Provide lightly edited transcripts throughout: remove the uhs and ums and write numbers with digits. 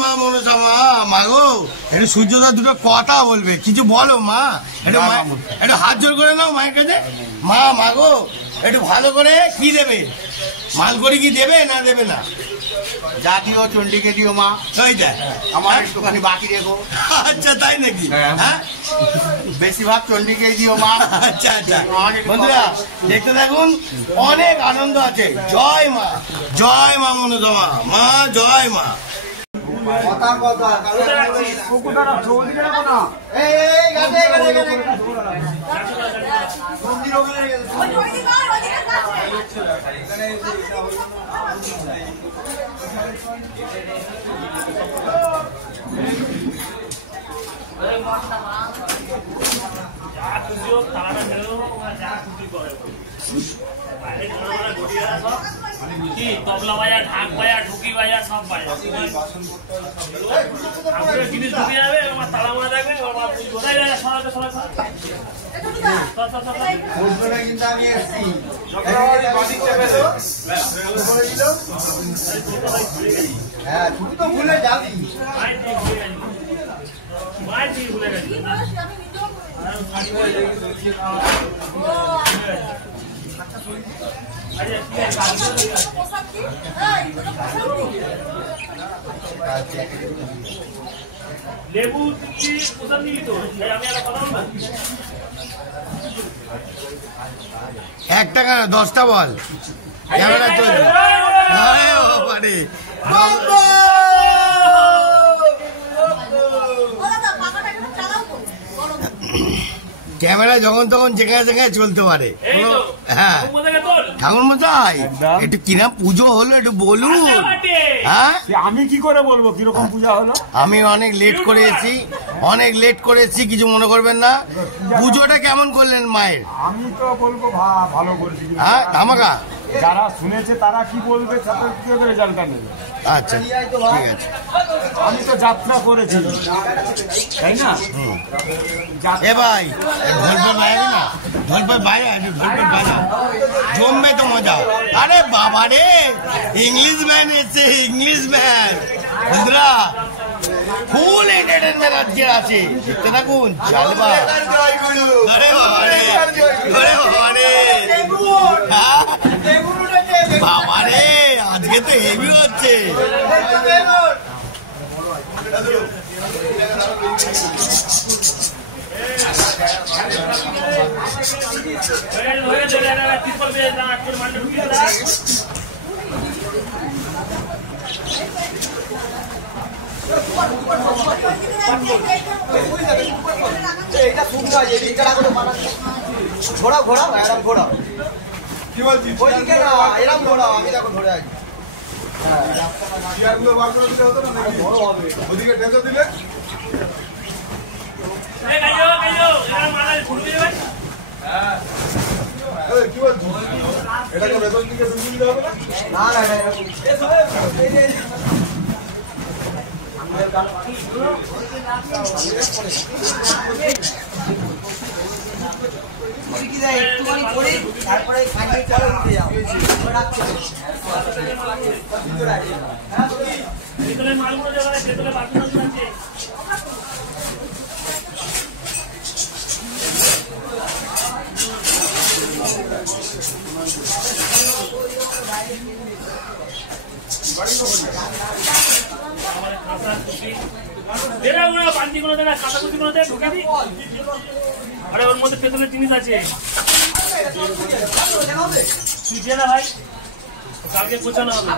মা মনসা মা মাগো একটু সূর্যদা দুটো কথা বলবে, কিছু বলো মা। একটু হাত জোর করে নাও মায়ের কাছে। মা মাগো একটু ভালো করে কি দেবে, মাল করে কি দেবে না দেবে না? যা দিও চন্ডিকে দিও মা। ওই দেখ আমার একটুখানি বাকি রেখো। আচ্ছা তাই নাকি? হ্যাঁ বেশিরভাগ চন্ডিকেই দিও মা। আচ্ছা আচ্ছা বন্ধুরা দেখতে থাকুন, অনেক আনন্দ আছে। জয় মা, জয় মা মনসা মা, জয় মা। তবলা বাজা, ঢাক বাজা, ঢুকি বাজা, সব বাজা জিনিস ঢুকে যাবে। তালা মারা থাকবে, কোথায় যাবে? ভুলে যাবি মায়ের দিয়ে ভুলে গেছি। লেবু কোথাও নিলি তো? আমি একটা কথা বলবো, 1 টাকা না 10টা বল। ক্যামেরা চলছে। ক্যামেরা যখন তখন যেখানে যেখানে চলতে পারে। হ্যাঁ ঠাকুর মশাই একটু কিনা পুজো হলো একটু বলুন। হ্যাঁ আমি কি করে বলবো কিরকম পূজা হলো? আমি অনেক লেট করে এসেছি, অনেক লেট করে এসেছি, কিছু মনে করবেন না। পুজোটা কেমন করলেন মায়ের? আমি তো বলবো ভালো করেছি। হ্যাঁ ধামাকা। যারা শুনেছে তারা কি বলবে তাদের কি করে রেজাল্টটা নেবে। আচ্ছা ঠিক আছে। আমি তো যাত্রা করেছি তাই না? এ ভাই ঢোলপের বাইরে না, ঢোলপের বাইরে আছে, ঢোলপের বাইরে জমবে তো মজা। আরে বাবা রে, ইংলিশ ম্যান এসছে, ইংলিশ ম্যান। বন্ধুরা ফুল এন্টারটেনমেন্ট আজকে আছে, দেখতে থাকুন। জালবা আরে বাবা রে, আরে বাবা রে, বাবা রে আজকে তো হেভি হচ্ছে। ঘোড়া ঘোড়া এরম ঘোড়া কি বলছিস? এরম ঘোড়া আমি দেখো ধরে আছি। ওদিকে টেনে দিলে কি বলছিস? এটাকে বেতন দিকে দিতে হবে না? না একটুখানি করে তারপরে আরে ওর মধ্যে পেতলের জিনিস আছে, তুই দে না ভাই, কালকে গোছানো হবে।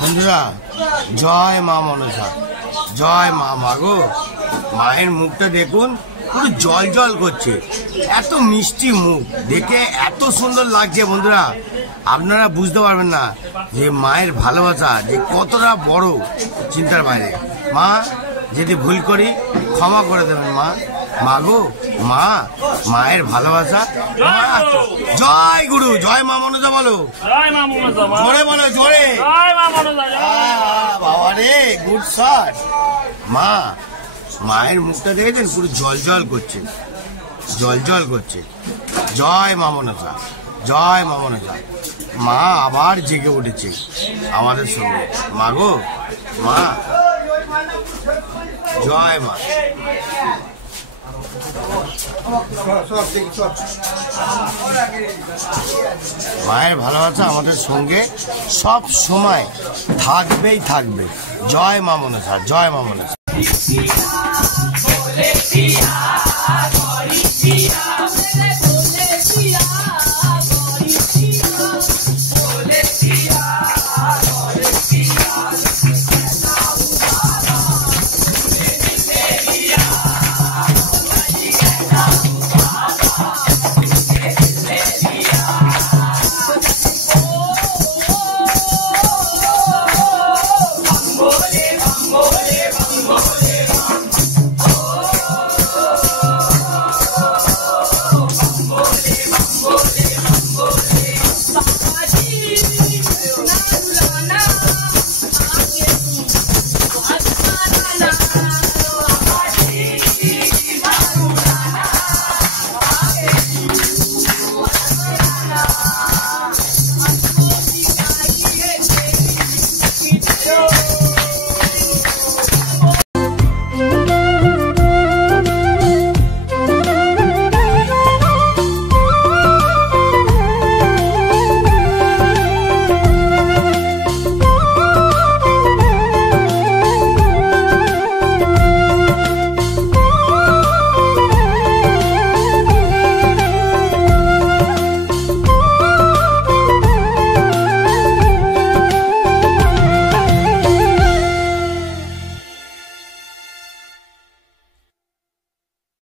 বন্ধুরা জয় মা মনসা, জয় মা। মাগো মায়ের মুখটা দেখুন, পুরো জল জল করছে, এত মিষ্টি মুখ দেখে এত সুন্দর লাগছে। বন্ধুরা আপনারা বুঝতে পারবেন না যে মায়ের ভালোবাসা যে কতটা বড়, চিন্তার বাইরে। মা যদি ভুল করি ক্ষমা করে দেবেন মা। মাগো মা, মায়ের ভালোবাসা। জয় গুরু, জয় মা মনসা বলো, জোরে বলো জোরে। বাবা রে গুড শট। মা, মায়ের মুখটা দেখেছেন পুরো জল জল করছে, জল জল করছে। জয় মা মনসা, জয় মা মনসা। মা আবার জেগে উঠেছে আমাদের সঙ্গে। মা গো, মা, জয় মা। মায়ের ভালোবাসা আমাদের সঙ্গে সব সময় থাকবেই থাকবে। জয় মা মনসা, জয় মা মনসা।